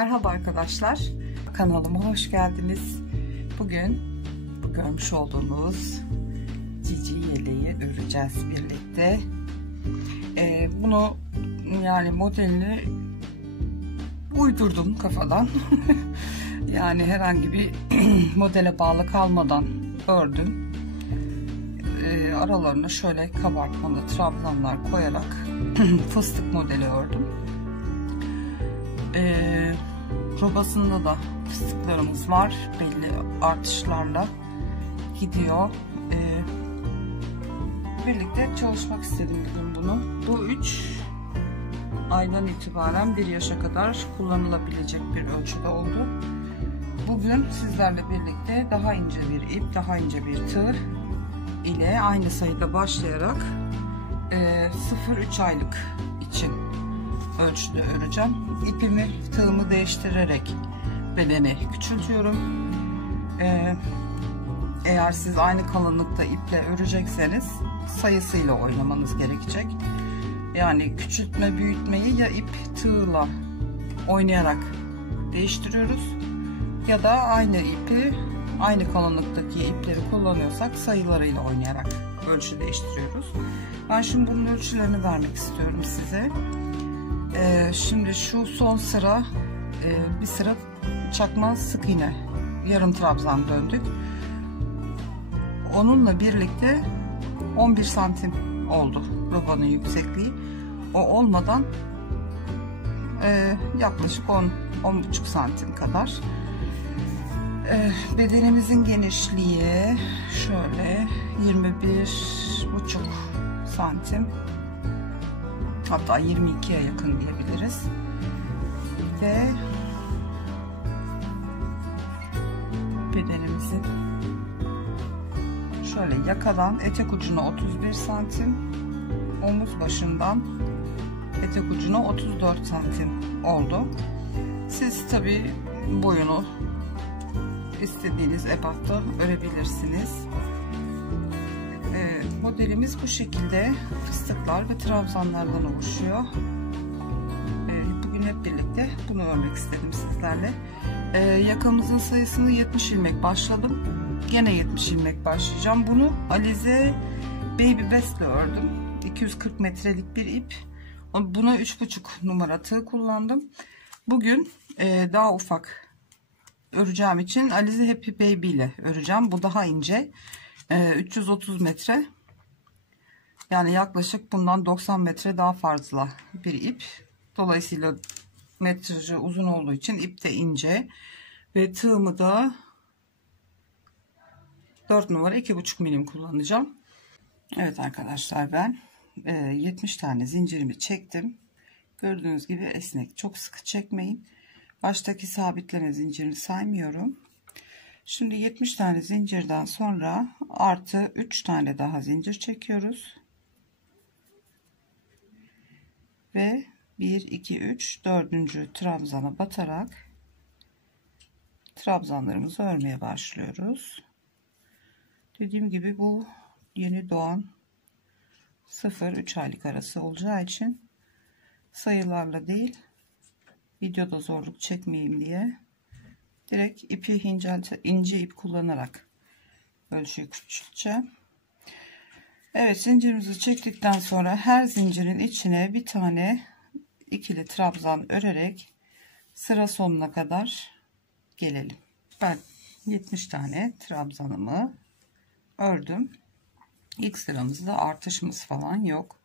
Merhaba arkadaşlar, kanalıma hoş geldiniz. Bugün bu görmüş olduğunuz cici yeleği öreceğiz birlikte. Bunu yani modelini uydurdum kafadan. Yani herhangi bir modele bağlı kalmadan ördüm. Aralarına şöyle kabartmalı trabzanlar koyarak fıstık modeli ördüm. Robasında da fıstıklarımız var, belli artışlarla gidiyor. Birlikte çalışmak istedim bugün bunu. Bu 3 aydan itibaren 1 yaşa kadar kullanılabilecek bir ölçüde oldu. Bugün sizlerle birlikte daha ince bir ip, daha ince bir tığ ile aynı sayıda başlayarak 0-3 aylık için ölçüde öreceğim. İpimi, tığımı değiştirerek bedeni küçültüyorum. Eğer siz aynı kalınlıkta iple örecekseniz sayısıyla oynamanız gerekecek. Yani küçültme, büyütmeyi ya ip tığla oynayarak değiştiriyoruz ya da aynı ipi, aynı kalınlıktaki ipleri kullanıyorsak sayılarıyla oynayarak ölçü değiştiriyoruz. Ben şimdi bunun ölçülerini vermek istiyorum size. Şimdi şu son sıra bir sıra çakma sık iğne yarım trabzan döndük. Onunla birlikte 11 santim oldu robanın yüksekliği. O olmadan yaklaşık 10-10,5 santim kadar. Bedenimizin genişliği şöyle 21,5 santim, hatta 22'ye yakın diyebiliriz. Ve bedenimizin şöyle yakadan etek ucuna 31 santim, omuz başından etek ucuna 34 santim oldu. Siz tabi boyunu istediğiniz ebatta örebilirsiniz. Modelimiz bu şekilde fıstıklar ve trabzanlardan oluşuyor. Bugün hep birlikte bunu örmek istedim sizlerle. Yakamızın sayısını 70 ilmek başladım. Gene 70 ilmek başlayacağım. Bunu Alize Baby Best'le ördüm. 240 metrelik bir ip. Buna 3,5 numara tığ kullandım. Bugün daha ufak öreceğim için Alize Happy Baby ile öreceğim. Bu daha ince. 330 metre. Yani yaklaşık bundan 90 metre daha fazla bir ip. Dolayısıyla metrajı uzun olduğu için ip de ince. Ve tığımı da 4 numara 2,5 milim kullanacağım. Evet arkadaşlar, ben 70 tane zincirimi çektim. Gördüğünüz gibi esnek. Çok sıkı çekmeyin. Baştaki sabitleme zincirini saymıyorum. Şimdi 70 tane zincirden sonra artı 3 tane daha zincir çekiyoruz. Ve 1, 2, 3, 4. trabzana batarak trabzanlarımızı örmeye başlıyoruz. Dediğim gibi bu yeni doğan 0-3 aylık arası olacağı için sayılarla değil, videoda zorluk çekmeyeyim diye direkt ipi ince ip kullanarak ölçüyü küçülteceğim. Evet, zincirimizi çektikten sonra her zincirin içine bir tane ikili trabzan örerek sıra sonuna kadar gelelim. Ben 70 tane trabzanımı ördüm. İlk sıramızda artışımız falan yok.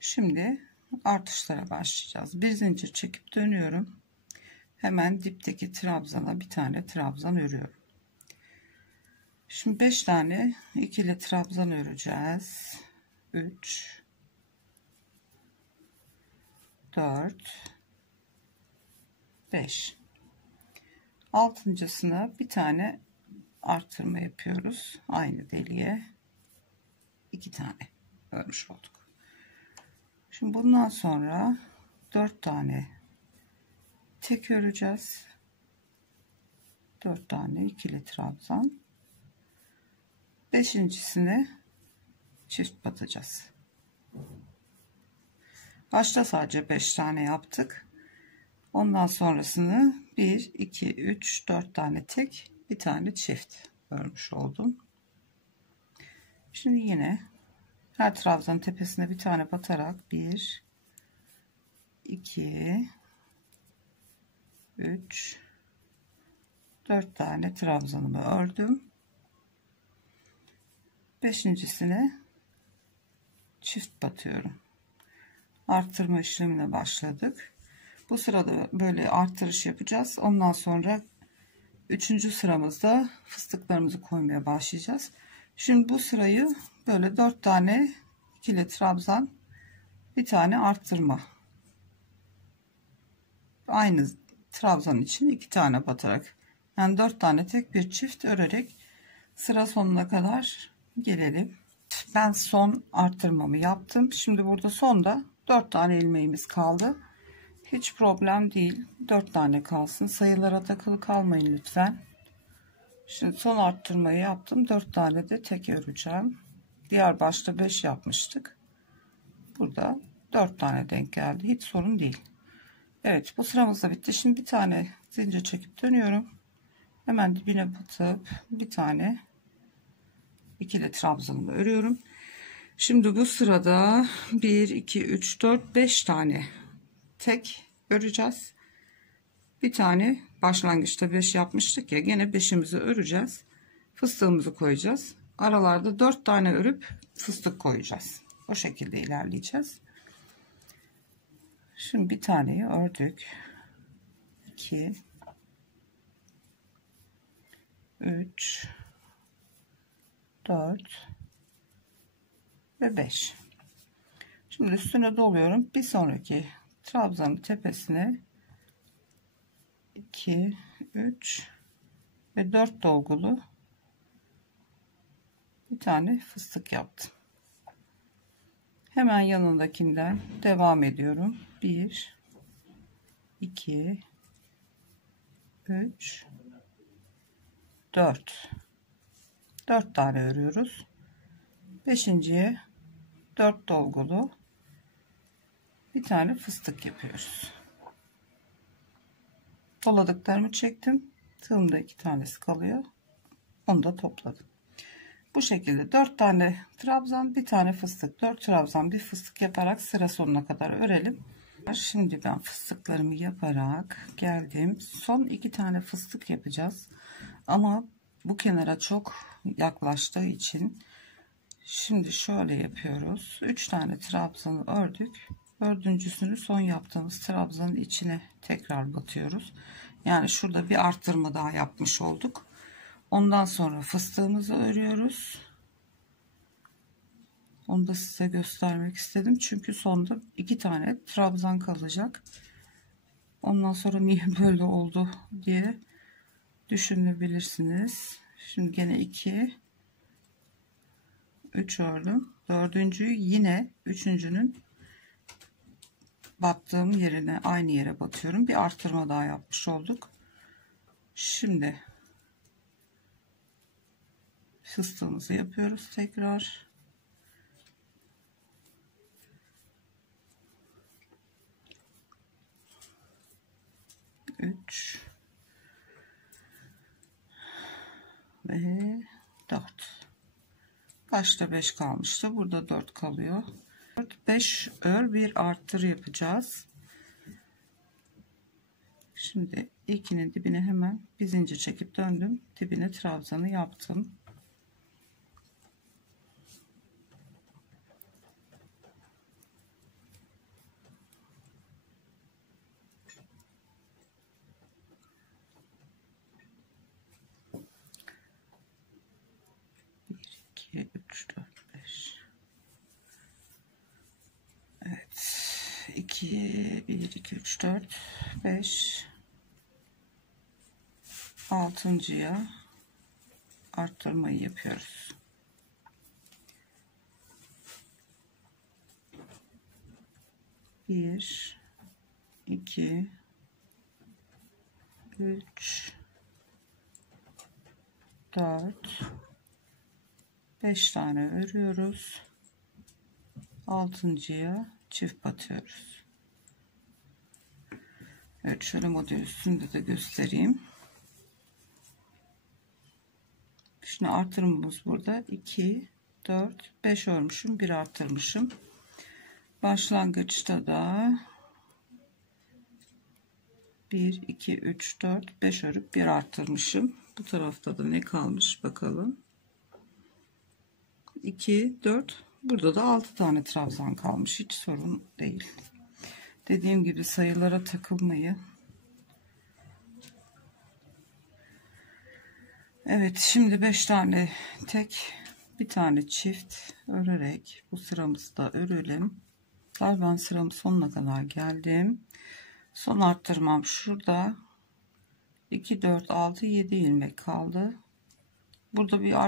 Şimdi artışlara başlayacağız. Bir zincir çekip dönüyorum. Hemen dipteki trabzana bir tane trabzan örüyorum. Şimdi 5 tane ikili trabzan öreceğiz. 3, 4, 5. Altıncısına bir tane artırma yapıyoruz. Aynı deliğe 2 tane örmüş olduk. Şimdi bundan sonra 4 tane tek öreceğiz. 4 tane ikili trabzan. 5.'sine çift batacağız. Başta sadece 5 tane yaptık. Ondan sonrasını 1 2 3 4 tane tek, bir tane çift örmüş oldum. Şimdi yine her trabzanın tepesine bir tane batarak 1 2 3 4 tane trabzanımı ördüm. Beşincisine çift batıyorum. Arttırma işlemine başladık. Bu sırada böyle arttırış yapacağız. Ondan sonra 3. sıramızda fıstıklarımızı koymaya başlayacağız. Şimdi bu sırayı böyle 4 tane ikili trabzan, bir tane arttırma, aynı trabzan için 2 tane batarak, yani 4 tane tek, bir çift örerek sıra sonuna kadar gelelim. Ben son arttırmamı yaptım. Şimdi burada sonda 4 tane ilmeğimiz kaldı. Hiç problem değil. 4 tane kalsın. Sayılara takılı kalmayın lütfen. Şimdi son arttırmayı yaptım. 4 tane de tek öreceğim. Diğer başta 5 yapmıştık. Burada 4 tane denk geldi. Hiç sorun değil. Evet, bu sıramız da bitti. Şimdi bir tane zincir çekip dönüyorum. Hemen dibine batıp bir tane ikili trabzanımı örüyorum. Şimdi bu sırada 1 2 3 4 5 tane tek öreceğiz. Bir tane başlangıçta 5 yapmıştık ya, gene 5'imizi öreceğiz. Fıstığımızı koyacağız. Aralarda 4 tane örüp fıstık koyacağız. O şekilde ilerleyeceğiz. Şimdi bir taneyi ördük. 2 3 4 ve 5. Şimdi üstüne doluyorum. Bir sonraki trabzanın tepesine 2 3 ve 4 dolgulu bir tane fıstık yaptım. Hemen yanındakinden devam ediyorum. 1 2 3 4 tane örüyoruz. 5.'ye 4 dolgulu bir tane fıstık yapıyoruz. Doladıklarımı çektim. Tığımda 2 tanesi kalıyor. Onu da topladım. Bu şekilde 4 tane trabzan, bir tane fıstık, 4 trabzan, bir fıstık yaparak sıra sonuna kadar örelim. Şimdi ben fıstıklarımı yaparak geldim. Son 2 tane fıstık yapacağız. Ama bu kenara çok yaklaştığı için şimdi şöyle yapıyoruz. 3 tane trabzanı ördük. Dördüncüsünü son yaptığımız trabzanın içine tekrar batıyoruz. Yani şurada bir arttırma daha yapmış olduk. Ondan sonra fıstığımızı örüyoruz. Onu da size göstermek istedim. Çünkü sonda 2 tane trabzan kalacak. Ondan sonra niye böyle oldu diye düşünebilirsiniz. Şimdi gene 2 3 ördüm. Dördüncüyü yine üçüncünün battığım yerine, aynı yere batıyorum. Bir arttırma daha yapmış olduk. Şimdi fıstığımızı yapıyoruz tekrar. Üç ve 4. Başta 5 kalmıştı. Burada 4 kalıyor. 4 5 ör, bir arttır yapacağız. Şimdi ilkinin dibine hemen bir zincir çekip döndüm. Dibine trabzanı yaptım. Bir, iki, üç, dört, beş. Evet. 2, 1, 2, 3, 4, 5. 6.'ya arttırmayı yapıyoruz. Bir, iki, üç, 4, 5 tane örüyoruz. 6.'ya çift batıyoruz. Evet, şöyle model üstünde de göstereyim. Şimdi artırmamız burada 2 4 5 örmüşüm, bir artırmışım. Başlangıçta da 1 2 3 4 5 örüp bir artırmışım. Bu tarafta da ne kalmış bakalım. 2 4, burada da 6 tane trabzan kalmış. Hiç sorun değil. Dediğim gibi sayılara takılmayı. Evet, şimdi 5 tane tek, bir tane çift örerek bu sıramızı da örelim. Ben sıramın sonuna kadar geldim. Son arttırmam şurada. 2 4 6 7 ilmek kaldı. Burada bir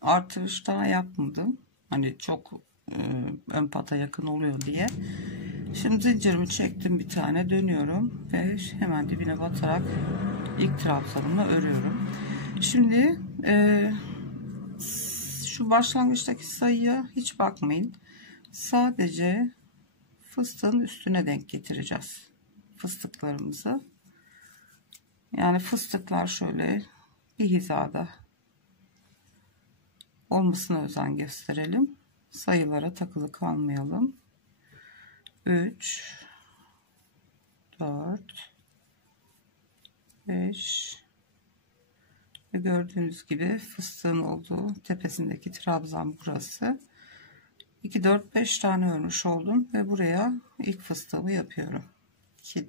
artırış daha yapmadım. Hani çok ön pata yakın oluyor diye. Şimdi zincirimi çektim, bir tane dönüyorum ve hemen dibine batarak ilk trabzanımla örüyorum. Şimdi şu başlangıçtaki sayıya hiç bakmayın. Sadece fıstığın üstüne denk getireceğiz fıstıklarımızı. Yani fıstıklar şöyle bir hizada olmasına özen gösterelim. Sayılara takılı kalmayalım. 3 4 5 ve gördüğünüz gibi fıstığın olduğu tepesindeki trabzan burası. 2 4 5 tane örmüş oldum ve buraya ilk fıstığımı yapıyorum. 2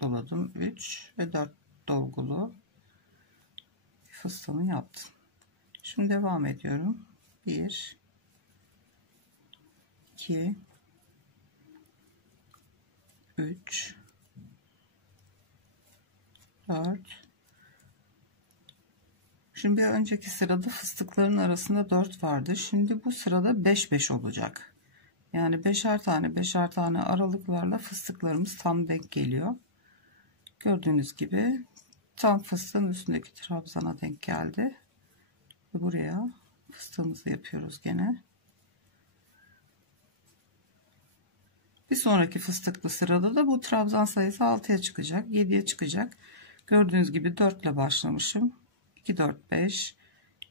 doladım, 3 ve 4 dolgulu fıstığımı yaptım. Şimdi devam ediyorum. 1 2 3 4. Şimdi bir önceki sırada fıstıkların arasında 4 vardı. Şimdi bu sırada 5 5 olacak. Yani 5'er tane aralıklarla fıstıklarımız tam denk geliyor. Gördüğünüz gibi tam fıstığın üstündeki trabzana denk geldi. Ve buraya fıstığımızı yapıyoruz gene. Bir sonraki fıstıklı sırada da bu trabzan sayısı 6'ya çıkacak, 7'ye çıkacak. Gördüğünüz gibi 4 ile başlamışım. 2 4 5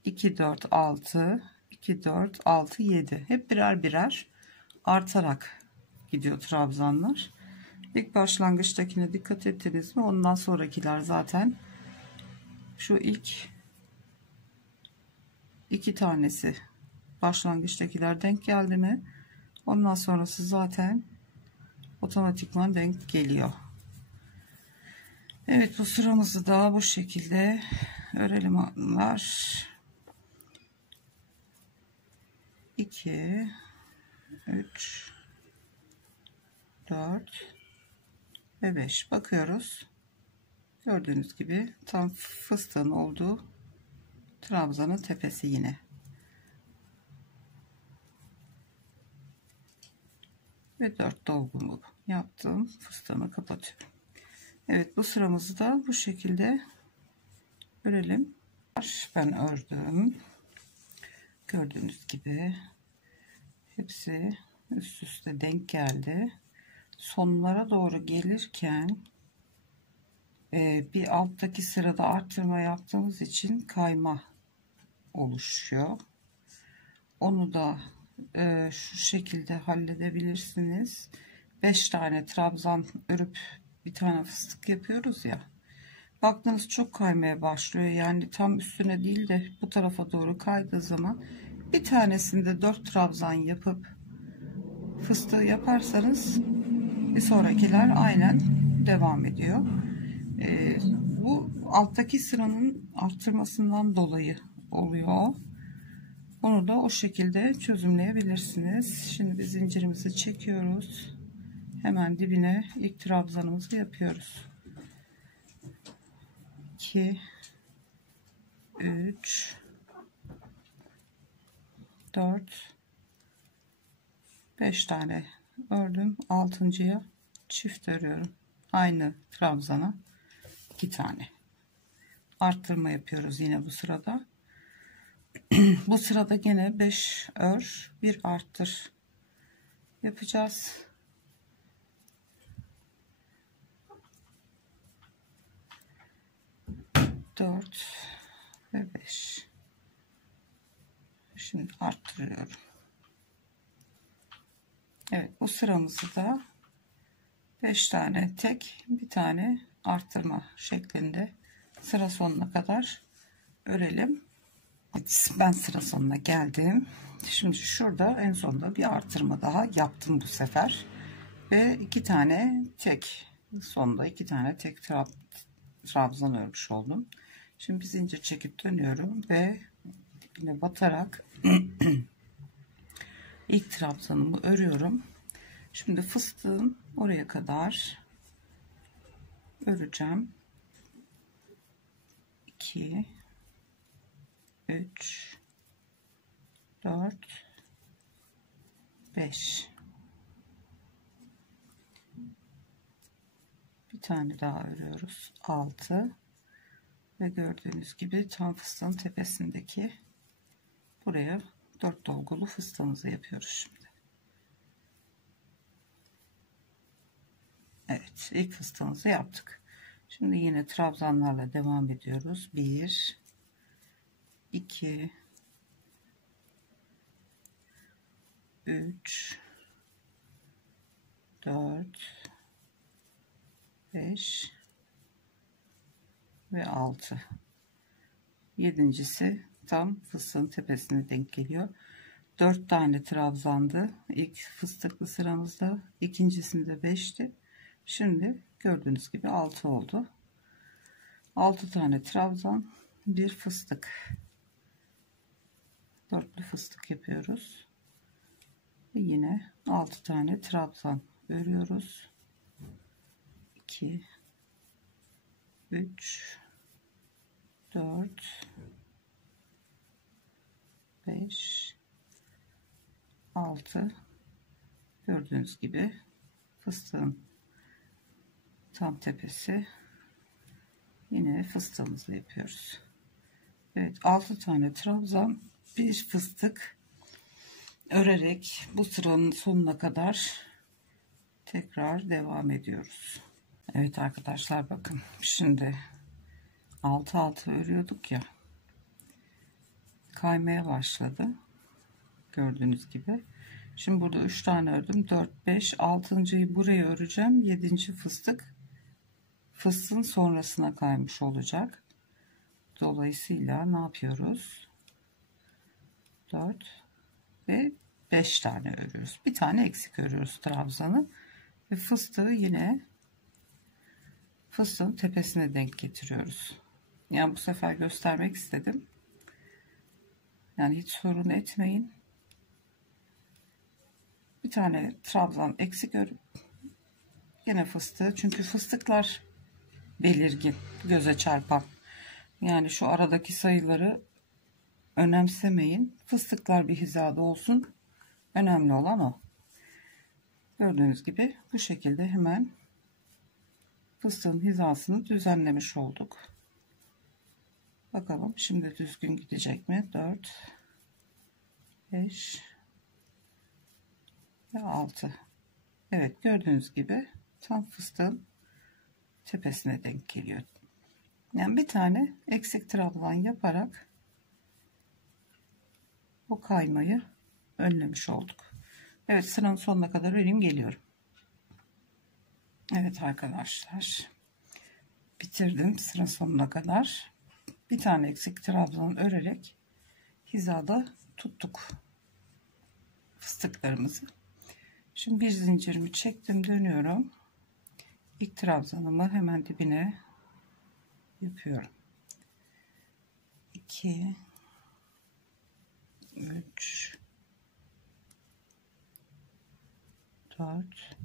2 4 6 2 4 6 7, hep birer birer artarak gidiyor trabzanlar. İlk başlangıçtakine dikkat ettiniz mi? Ondan sonrakiler zaten şu ilk iki tanesi başlangıçtakiler denk geldi mi? Ondan sonrası zaten otomatikman denk geliyor. Evet, bu sıramızı da bu şekilde örelim hanımlar. 2 3 4 ve 5 bakıyoruz. Gördüğünüz gibi tam fıstığın olduğu trabzanın tepesi yine. Ve 4 dolgumu yaptım. Fıstığımı kapatıyorum. Evet, bu sıramızı da bu şekilde örelim. Ben ördüm. Gördüğünüz gibi hepsi üst üste denk geldi. Sonlara doğru gelirken bir alttaki sırada arttırma yaptığımız için kayma oluşuyor. Onu da şu şekilde halledebilirsiniz. 5 tane trabzan örüp bir tane fıstık yapıyoruz ya. Baktınız çok kaymaya başlıyor. Yani tam üstüne değil de bu tarafa doğru kaydığı zaman bir tanesinde 4 trabzan yapıp fıstığı yaparsanız bir sonrakiler aynen devam ediyor. Bu alttaki sıranın arttırmasından dolayı oluyor. Onu da o şekilde çözümleyebilirsiniz. Şimdi biz zincirimizi çekiyoruz. Hemen dibine ilk trabzanımızı yapıyoruz. 2 3 4 5 tane ördüm. 6.'ya çift örüyorum. Aynı trabzana 2 tane arttırma yapıyoruz yine bu sırada. Bu sırada gene 5 ör, bir arttır yapacağız. 4 ve 5. Şimdi arttırıyorum. Evet, bu sıramızı da 5 tane tek, bir tane arttırma şeklinde sıra sonuna kadar örelim. Evet, ben sıra sonuna geldim. Şimdi şurada en sonunda bir artırma daha yaptım bu sefer ve 2 tane tek, sonunda 2 tane tek trabzan örmüş oldum. Şimdi bir zincir çekip dönüyorum ve dibine batarak ilk trabzanımı örüyorum. Şimdi fıstığın oraya kadar öreceğim. 2 3 4 5. Bir tane daha örüyoruz. 6 ve gördüğünüz gibi tam fıstığın tepesindeki buraya 4 dolgulu fıstığımızı yapıyoruz şimdi. Evet, ilk fıstığımızı yaptık. Şimdi yine trabzanlarla devam ediyoruz. 1 2 3 4 5 ve 6. Yedincisi tam fıstığın tepesine denk geliyor. 4 tane trabzandı ilk fıstıklı sıramızda, ikincisinde 5'ti. Şimdi gördüğünüz gibi 6 oldu. 6 tane trabzan, bir fıstık, dörtlü fıstık yapıyoruz. Ve yine 6 tane trabzan örüyoruz. 2 3 4 5 6. Gördüğünüz gibi fıstığın tam tepesi, yine fıstığımızı yapıyoruz. Evet, 6 tane trabzan, bir fıstık örerek bu sıranın sonuna kadar tekrar devam ediyoruz. Evet arkadaşlar, bakın şimdi 6 örüyorduk ya, kaymaya başladı gördüğünüz gibi. Şimdi burada 3 tane ördüm, 4 5 6.'yı buraya öreceğim. 7. fıstığın sonrasına kaymış olacak. Dolayısıyla ne yapıyoruz? 4 ve 5 tane örüyoruz. Bir tane eksik örüyoruz trabzanı ve fıstığı yine fıstığın tepesine denk getiriyoruz. Yani bu sefer göstermek istedim. Yani hiç sorun etmeyin. Bir tane trabzan eksik örüp yine fıstığı, çünkü fıstıklar belirgin, göze çarpan. Yani şu aradaki sayıları önemsemeyin. Fıstıklar bir hizada olsun. Önemli olan o. Gördüğünüz gibi bu şekilde hemen fıstığın hizasını düzenlemiş olduk. Bakalım şimdi düzgün gidecek mi? 4 5 ve 6. Evet, gördüğünüz gibi tam fıstığın tepesine denk geliyor. Yani bir tane eksik trabzan yaparak o kaymayı önlemiş olduk. Evet, sıranın sonuna kadar öreyim, geliyorum. Evet arkadaşlar, bitirdim sıra sonuna kadar. Bir tane eksik trabzan örerek hizada tuttuk fıstıklarımızı. Şimdi bir zincirimi çektim, dönüyorum. İlk trabzanımı hemen dibine yapıyorum. 2 3 4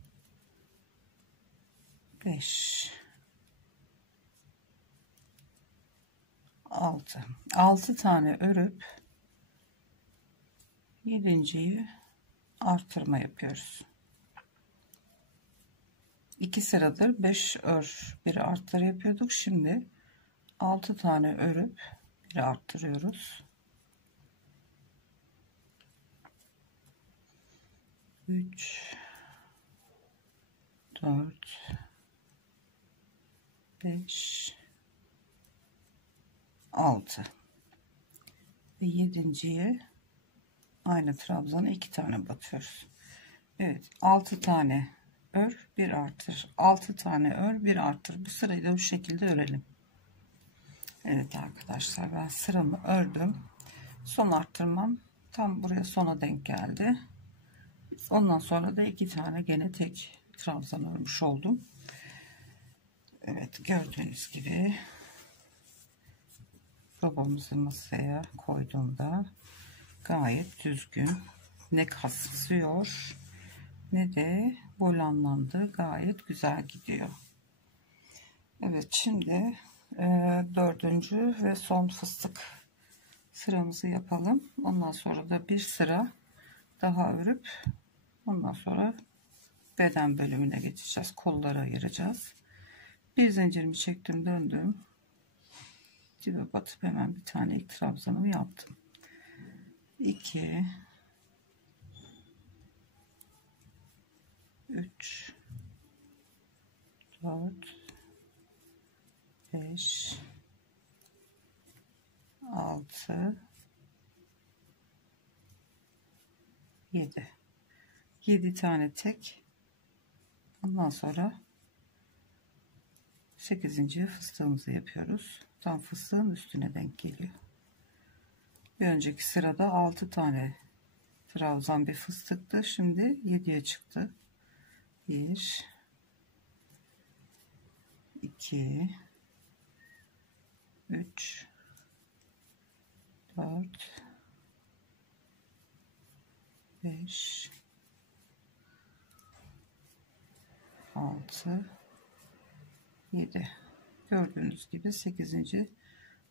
5 6 tane örüp 7.'yi artırma yapıyoruz. 2 sıradır 5 bir arttır yapıyorduk. Şimdi 6 tane örüp bir arttırıyoruz. 3 4 5 6 ve 7.'ye aynı trabzana 2 tane batıyoruz. Evet, 6 tane ör, bir artır, 6 tane ör, bir artır. Bu sırayı da bu şekilde örelim. Evet arkadaşlar, ben sıramı ördüm. Son arttırmam tam buraya sona denk geldi. Ondan sonra da 2 tane gene tek trabzan örmüş oldum. Evet, gördüğünüz gibi robamızı masaya koyduğumda gayet düzgün, ne kasıyor ne de bolanlandı, gayet güzel gidiyor. Evet, şimdi dördüncü ve son fıstık sıramızı yapalım. Ondan sonra da bir sıra daha örüp ondan sonra beden bölümüne geçeceğiz. Kolları ayıracağız. Bir zincirimi çektim, döndüm, dibe batıp hemen bir tane ilk trabzanımı yaptım. 2 3 4 5 6 7 tane tek. Ondan sonra 8. fıstığımızı yapıyoruz. Tam fıstığın üstüne denk geliyor. Bir önceki sırada 6 tane trabzan bir fıstıktı. Şimdi 7'ye çıktı. 1 2 3 4 5 6 7. Gördüğünüz gibi 8.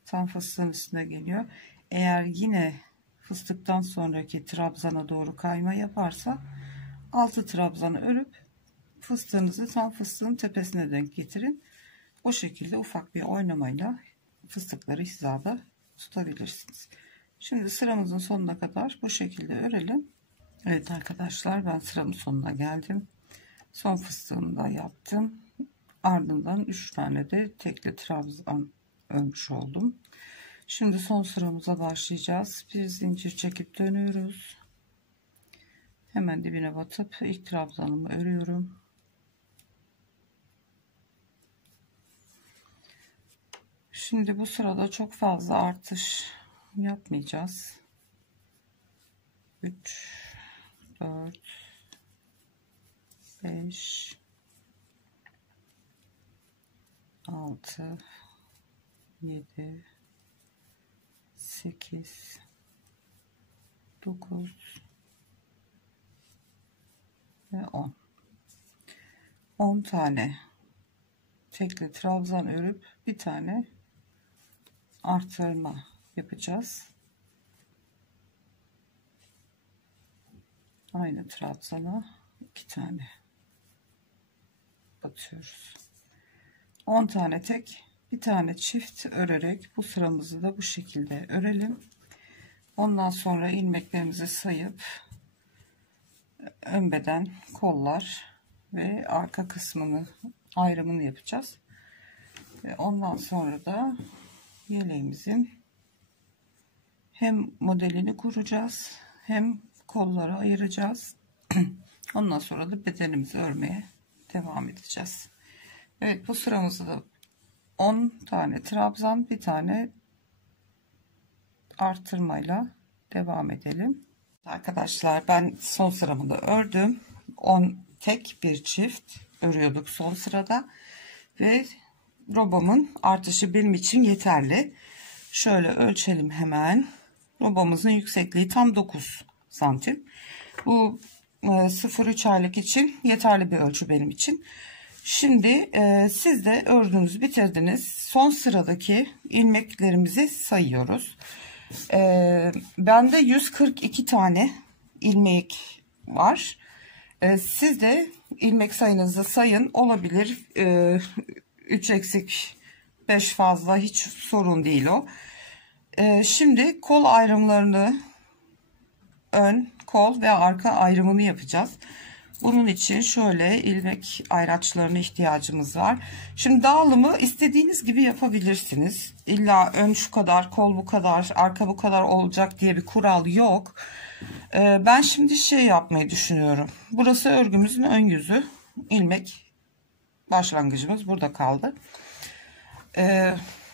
tam fıstığın üstüne geliyor. Eğer yine fıstıktan sonraki trabzana doğru kayma yaparsa 6 trabzanı örüp fıstığınızı tam fıstığın tepesine denk getirin. O şekilde ufak bir oynamayla fıstıkları hizada tutabilirsiniz. Şimdi sıramızın sonuna kadar bu şekilde örelim. Evet arkadaşlar, ben sıramın sonuna geldim. Son fıstığımı da yaptım. Ardından 3 tane de tekli trabzan örmüş oldum. Şimdi son sıramıza başlayacağız. Bir zincir çekip dönüyoruz. Hemen dibine batıp ilk trabzanımı örüyorum. Şimdi bu sırada çok fazla artış yapmayacağız. 3 4 5 6 7 8 9 ve 10 tane tekli trabzan örüp bir tane artırma yapacağız. Aynı trabzana 2 tane batıyoruz. 10 tane tek, bir tane çift örerek bu sıramızı da bu şekilde örelim. Ondan sonra ilmeklerimizi sayıp ön beden, kollar ve arka kısmını ayrımını yapacağız. Ve ondan sonra da yeleğimizin hem modelini kuracağız hem kolları ayıracağız. Ondan sonra da bedenimizi örmeye devam edeceğiz. Evet, bu sıramızda da 10 tane trabzan, bir tane artırmayla devam edelim. Arkadaşlar, ben son sıramı da ördüm. 10 tek bir çift örüyorduk son sırada ve robamın artışı benim için yeterli. Şöyle ölçelim hemen. Robamızın yüksekliği tam 9 santim. Bu 0-3 aylık için yeterli bir ölçü benim için. Şimdi siz de ördüğünüzü bitirdiniz. Son sıradaki ilmeklerimizi sayıyoruz. Bende 142 tane ilmek var. Siz de ilmek sayınızı sayın. Olabilir 3 eksik 5 fazla, hiç sorun değil o. Şimdi kol ayrımlarını, ön, kol ve arka ayrımını yapacağız. Bunun için şöyle ilmek ayraçlarına ihtiyacımız var. Şimdi dağılımı istediğiniz gibi yapabilirsiniz. İlla ön şu kadar, kol bu kadar, arka bu kadar olacak diye bir kural yok. Ben şimdi şey yapmayı düşünüyorum. Burası örgümüzün ön yüzü. İlmek başlangıcımız burada kaldı.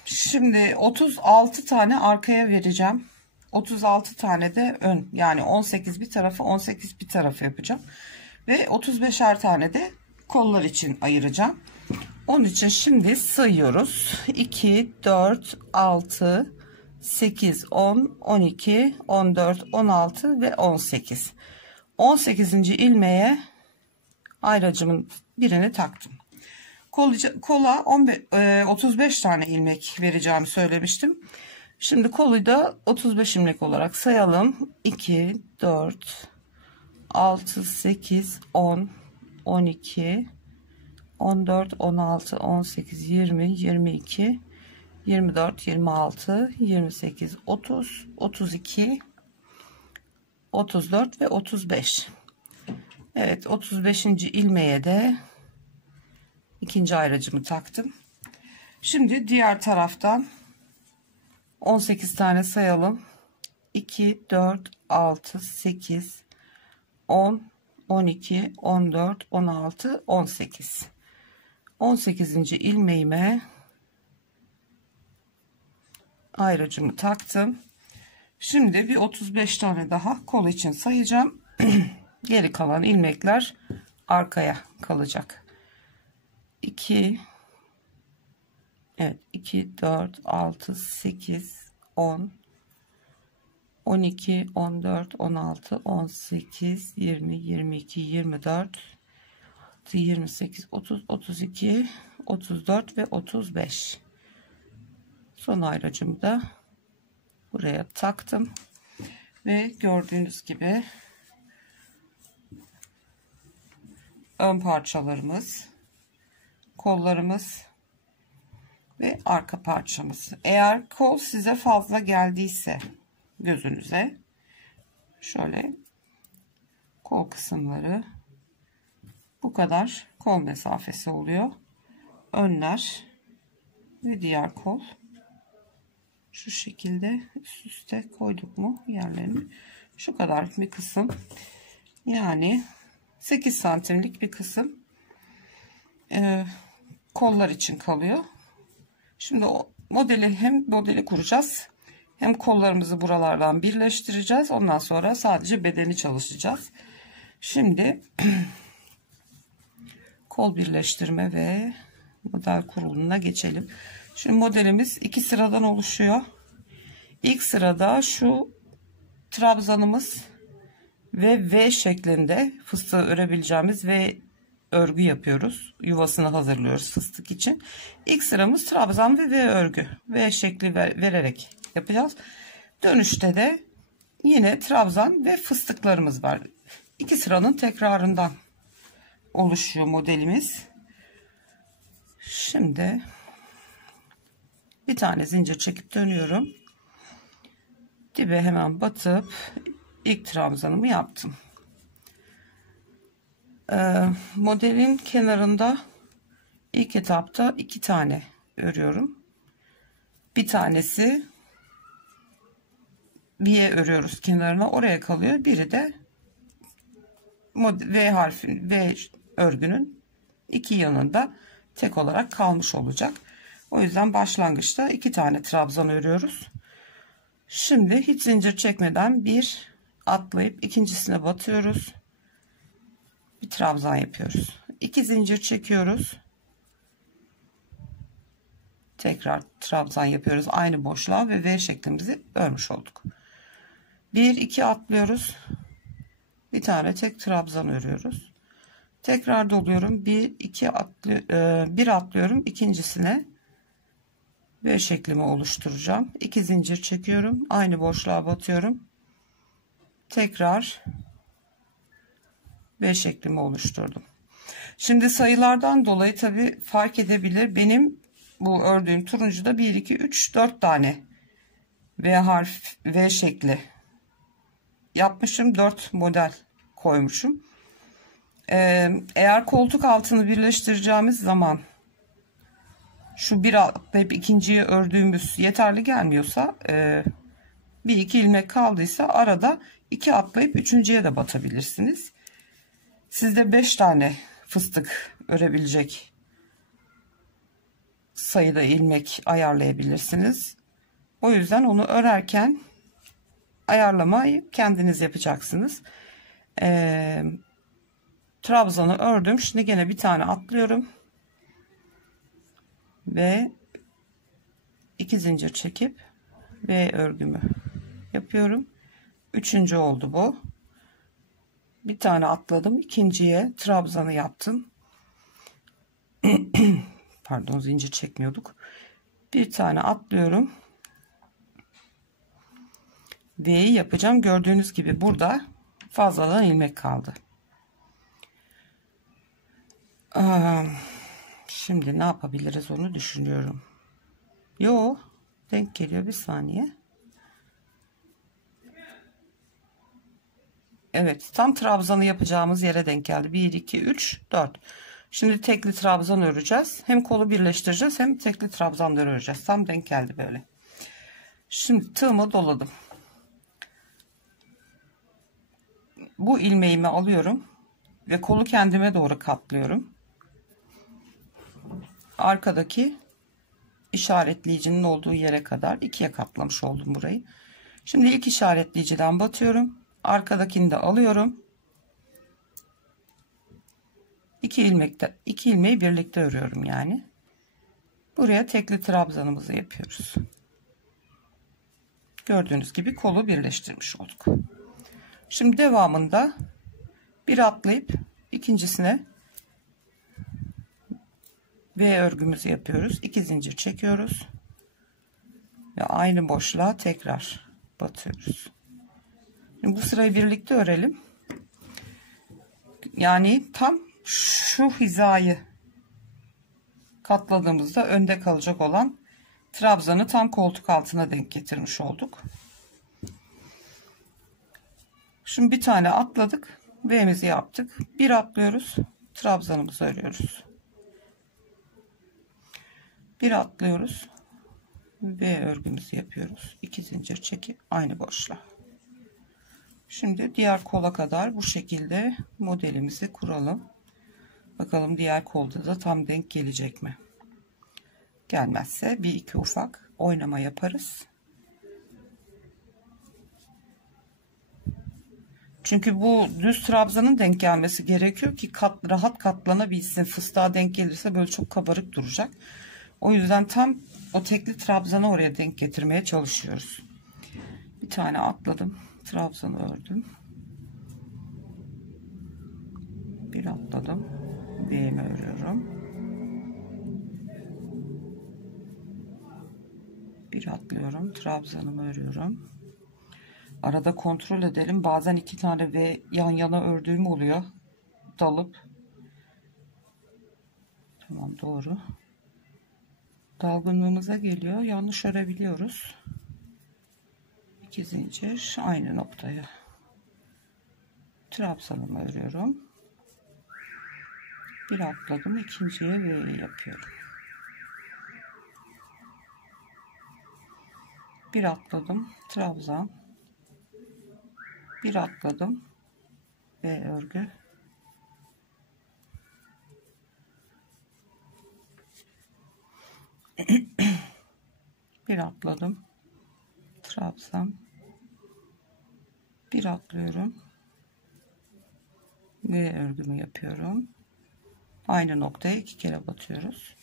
Şimdi 36 tane arkaya vereceğim. 36 tane de ön, yani 18 bir tarafı 18 bir tarafı yapacağım. Ve 35'er tane de kollar için ayıracağım. Onun için şimdi sayıyoruz. 2, 4, 6, 8, 10, 12, 14, 16 ve 18. 18. ilmeğe ayracımın birini taktım. Kola 35 tane ilmek vereceğimi söylemiştim. Şimdi kolu da 35 ilmek olarak sayalım. 2, 4, 6, 8, 10, 12, 14, 16, 18, 20, 22, 24, 26, 28, 30, 32, 34 ve 35. Evet, 35. ilmeğe de ikinci ayracımı taktım. Şimdi diğer taraftan 18 tane sayalım. 2, 4, 6, 8, 10, 12, 14, 16, 18. 18. ilmeğime ayracımı taktım. Şimdi bir 35 tane daha kol için sayacağım. Geri kalan ilmekler arkaya kalacak. 2, evet, 2, 4, 6, 8, 10, 12, 14, 16, 18, 20, 22, 24, 28, 30, 32, 34 ve 35. Son ayracımı da buraya taktım. Ve gördüğünüz gibi ön parçalarımız, kollarımız ve arka parçamız. Eğer kol size fazla geldiyse gözünüze, şöyle kol kısımları bu kadar kol mesafesi oluyor. Önler ve diğer kol şu şekilde üst üste koyduk mu yerlerini, şu kadar bir kısım, yani 8 santimlik bir kısım kollar için kalıyor. Şimdi o modeli kuracağız, hem kollarımızı buralardan birleştireceğiz. Ondan sonra sadece bedeni çalışacağız. Şimdi kol birleştirme ve model kurulumuna geçelim. Şimdi modelimiz 2 sıradan oluşuyor. İlk sırada şu trabzanımız ve V şeklinde fıstığı örebileceğimiz ve örgü yapıyoruz. Yuvasını hazırlıyoruz fıstık için. İlk sıramız trabzan ve V örgü. V şekli vererek yapacağız. Dönüşte de yine trabzan ve fıstıklarımız var. 2 sıranın tekrarından oluşuyor modelimiz. Şimdi bir tane zincir çekip dönüyorum. Dibe hemen batıp ilk trabzanımı yaptım. Modelin kenarında ilk etapta 2 tane örüyorum. Bir tanesi V örüyoruz kenarına, oraya kalıyor. Biri de V harfin, V örgünün iki yanında tek olarak kalmış olacak. O yüzden başlangıçta 2 tane trabzan örüyoruz. Şimdi hiç zincir çekmeden bir atlayıp ikincisine batıyoruz. Bir trabzan yapıyoruz. 2 zincir çekiyoruz. Tekrar trabzan yapıyoruz aynı boşluğa ve V şeklimizi örmüş olduk. 1 2 atlıyoruz. Bir tane tek trabzan örüyoruz. Tekrar doluyorum. 1 2 bir atlıyorum. İkincisine V şeklimi oluşturacağım. 2 zincir çekiyorum. Aynı boşluğa batıyorum. Tekrar V şeklimi oluşturdum. Şimdi sayılardan dolayı tabi fark edebilir. Benim bu ördüğüm turuncuda 1 2 3 4 tane V şekli yapmışım. 4 model koymuşum. Eğer koltuk altını birleştireceğimiz zaman şu bir atlayıp ikinciyi ördüğümüz yeterli gelmiyorsa, bir iki ilmek kaldıysa arada iki atlayıp üçüncüye de batabilirsiniz. Sizde 5 tane fıstık örebilecek sayıda ilmek ayarlayabilirsiniz. O yüzden onu örerken ayarlamayı kendiniz yapacaksınız. Trabzanı ördüm. Şimdi gene bir tane atlıyorum ve 2 zincir çekip V örgümü yapıyorum. Üçüncü oldu bu. Bir tane atladım, ikinciye trabzanı yaptım. Pardon, zincir çekmiyorduk. Bir tane atlıyorum, V'yi yapacağım. Gördüğünüz gibi burada fazladan ilmek kaldı. Şimdi ne yapabiliriz onu düşünüyorum. Yo, denk geliyor, bir saniye. Evet, tam trabzanı yapacağımız yere denk geldi. 1 2 3 4. Şimdi tekli trabzan öreceğiz. Hem kolu birleştireceğiz hem tekli trabzanları öreceğiz. Tam denk geldi böyle. Şimdi tığımı doladım. Bu ilmeğimi alıyorum ve kolu kendime doğru katlıyorum. Arkadaki işaretleyicinin olduğu yere kadar ikiye katlamış oldum burayı. Şimdi ilk işaretleyiciden batıyorum. Arkadakini de alıyorum. İki ilmeği birlikte örüyorum yani. Buraya tekli trabzanımızı yapıyoruz. Gördüğünüz gibi kolu birleştirmiş olduk. Şimdi devamında bir atlayıp ikincisine V örgümüzü yapıyoruz. 2 zincir çekiyoruz ve aynı boşluğa tekrar batıyoruz. Şimdi bu sırayı birlikte örelim. Yani tam şu hizayı katladığımızda önde kalacak olan trabzanı tam koltuk altına denk getirmiş olduk. Şimdi bir tane atladık, V'mizi yaptık. Bir atlıyoruz, trabzanımızı örüyoruz. Bir atlıyoruz, V örgümüzü yapıyoruz. 2 zincir çekip aynı boşluğa. Şimdi diğer kola kadar bu şekilde modelimizi kuralım. Bakalım diğer kolda da tam denk gelecek mi? Gelmezse bir iki ufak oynama yaparız. Çünkü bu düz trabzanın denk gelmesi gerekiyor ki rahat katlanabilsin. Fıstığa denk gelirse böyle çok kabarık duracak. O yüzden tam o tekli trabzanı oraya denk getirmeye çalışıyoruz. Bir tane atladım, trabzanı ördüm. Bir atladım, V'mi örüyorum. Bir atlıyorum, trabzanımı örüyorum. Arada kontrol edelim. Bazen 2 tane V yan yana ördüğüm oluyor. Dalıp. Tamam, doğru. Dalgınlığımıza geliyor. Yanlış örebiliyoruz. 2 zincir aynı noktaya. Trabzanımı örüyorum. Bir atladım. İkinciye V yapıyorum. Bir atladım. Trabzan. Bir atladım. V örgü. Bir atladım. Trabzan. Bir atlıyorum. V örgümü yapıyorum. Aynı noktaya 2 kere batıyoruz.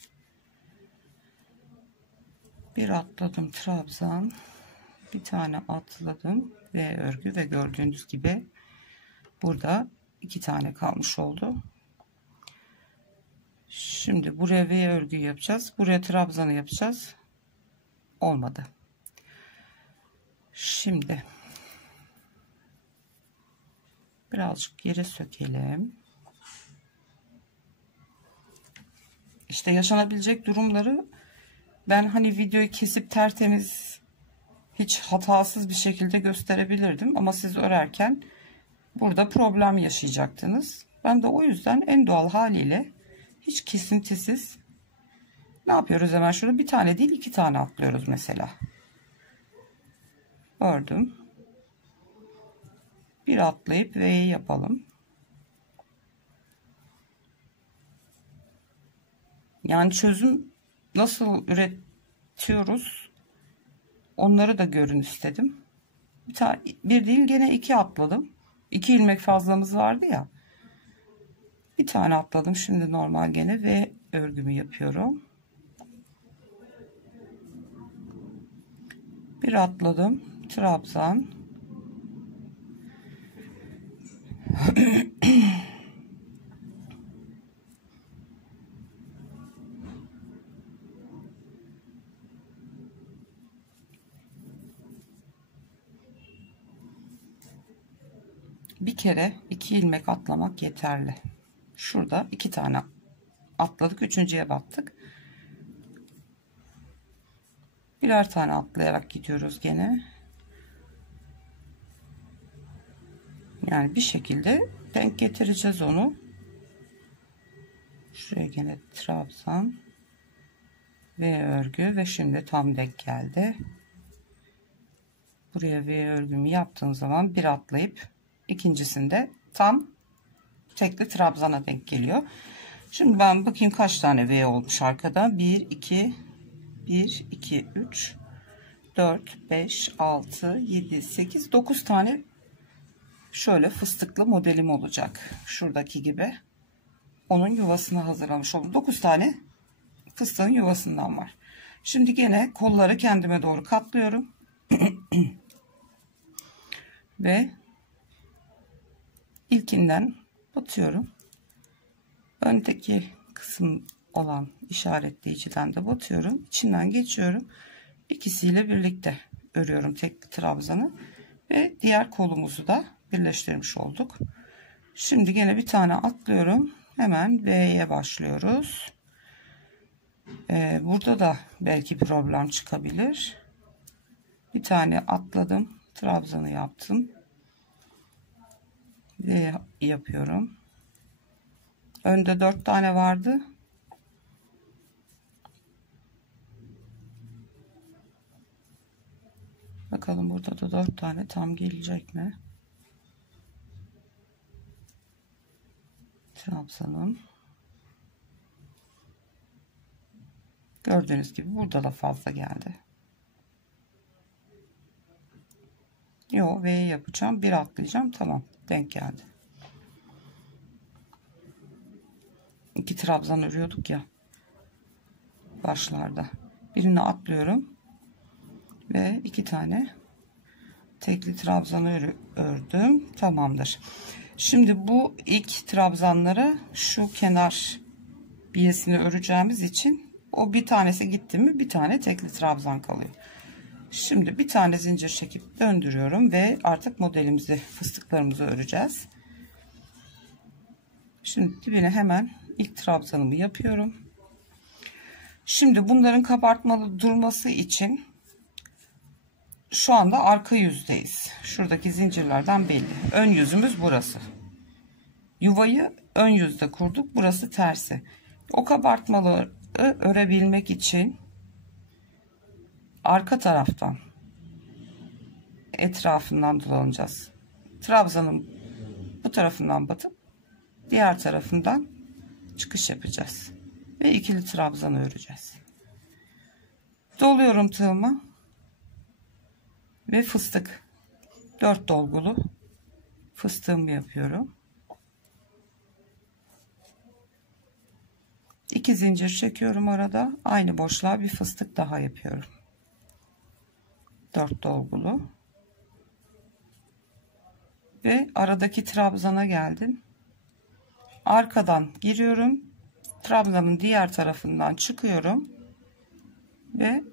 Bir atladım, trabzan. Bir tane atladım, V örgü ve gördüğünüz gibi burada 2 tane kalmış oldu. Şimdi buraya V örgü yapacağız. Buraya trabzanı yapacağız. Olmadı. Şimdi birazcık geri sökelim. İşte yaşanabilecek durumları ben hani videoyu kesip tertemiz, hiç hatasız bir şekilde gösterebilirdim ama siz örerken burada problem yaşayacaktınız. Ben de o yüzden en doğal haliyle hiç kesintisiz ne yapıyoruz, hemen şurada bir tane değil 2 tane atlıyoruz mesela. Ördüm. Bir atlayıp V'yi yapalım. Yani çözüm nasıl üretiyoruz onları da görün istedim. Bir değil gene 2 atladım. 2 ilmek fazlamız vardı ya. Bir tane atladım. Şimdi normal gene ve örgümü yapıyorum. Bir atladım. Trabzan. Bir kere 2 ilmek atlamak yeterli. Şurada 2 tane atladık. Üçüncüye battık. Birer tane atlayarak gidiyoruz gene. Yani bir şekilde denk getireceğiz onu. Şuraya gene trabzan ve örgü ve şimdi tam denk geldi. Buraya V örgümü yaptığım zaman bir atlayıp ikincisinde tam tekli trabzana denk geliyor. Şimdi ben bakayım kaç tane V olmuş arkada. 1 2 3 4 5 6 7 8 9 tane şöyle fıstıklı modelim olacak. Şuradaki gibi. Onun yuvasını hazırlamış oldum. 9 tane fıstığın yuvasından var. Şimdi gene kolları kendime doğru katlıyorum. Ve ilkinden batıyorum. Öndeki kısım olan işaretleyiciden de batıyorum. İçinden geçiyorum. İkisiyle birlikte örüyorum tek trabzanı. Ve diğer kolumuzu da birleştirmiş olduk. Şimdi gene bir tane atlıyorum. Hemen V'ye başlıyoruz. Burada da belki problem çıkabilir. Bir tane atladım. Trabzanı yaptım. V yapıyorum. Önde 4 tane vardı. Bakalım burada da 4 tane tam gelecek mi? Trabzanım. Gördüğünüz gibi burada da fazla geldi. Yo, V yapacağım. Bir atlayacağım. Tamam. Denk geldi. 2 trabzan örüyorduk ya. Başlarda. Birini atlıyorum. Ve 2 tane tekli trabzanı ördüm. Tamamdır. Şimdi bu ilk trabzanlara şu kenar biyesini öreceğimiz için o bir tanesi gitti mi bir tane tekli trabzan kalıyor. Şimdi bir tane zincir çekip döndürüyorum ve artık modelimizi, fıstıklarımızı öreceğiz. Şimdi dibine hemen ilk trabzanımı yapıyorum. Şimdi bunların kabartmalı durması için şu anda arka yüzdeyiz. Şuradaki zincirlerden belli. Ön yüzümüz burası. Yuvayı ön yüzde kurduk. Burası tersi. O kabartmaları örebilmek için arka taraftan etrafından dolanacağız. Trabzanın bu tarafından batıp diğer tarafından çıkış yapacağız. Ve ikili trabzanı öreceğiz. Doluyorum tığımı. Ve fıstık 4 dolgulu fıstığımı yapıyorum. 2 zincir çekiyorum arada. Aynı boşluğa bir fıstık daha yapıyorum. 4 dolgulu. Ve aradaki trabzana geldim. Arkadan giriyorum. Trabzanın diğer tarafından çıkıyorum. Ve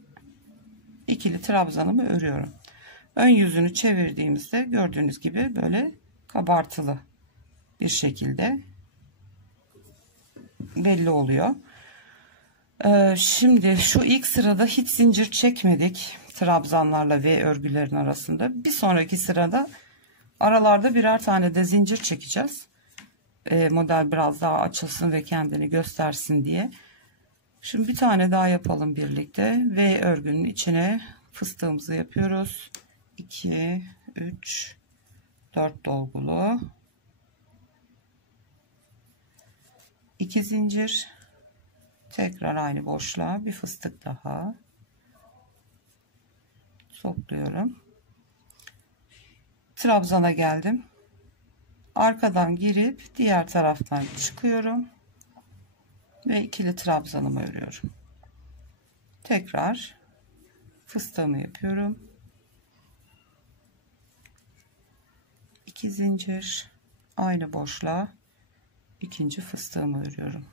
ikili trabzanımı örüyorum. Ön yüzünü çevirdiğimizde gördüğünüz gibi böyle kabartılı bir şekilde belli oluyor. Şimdi şu ilk sırada hiç zincir çekmedik trabzanlarla ve örgülerin arasında. Bir sonraki sırada aralarda birer tane de zincir çekeceğiz. model biraz daha açılsın ve kendini göstersin diye. Şimdi bir tane daha yapalım birlikte. V örgünün içine fıstığımızı yapıyoruz. 2, 3, 4 dolgulu. 2 zincir. Tekrar aynı boşluğa bir fıstık daha. Topluyorum. Trabzana geldim. Arkadan girip diğer taraftan çıkıyorum. Ve ikili trabzanımı örüyorum. Tekrar fıstığımı yapıyorum. 2 zincir, aynı boşluğa ikinci fıstığımı örüyorum.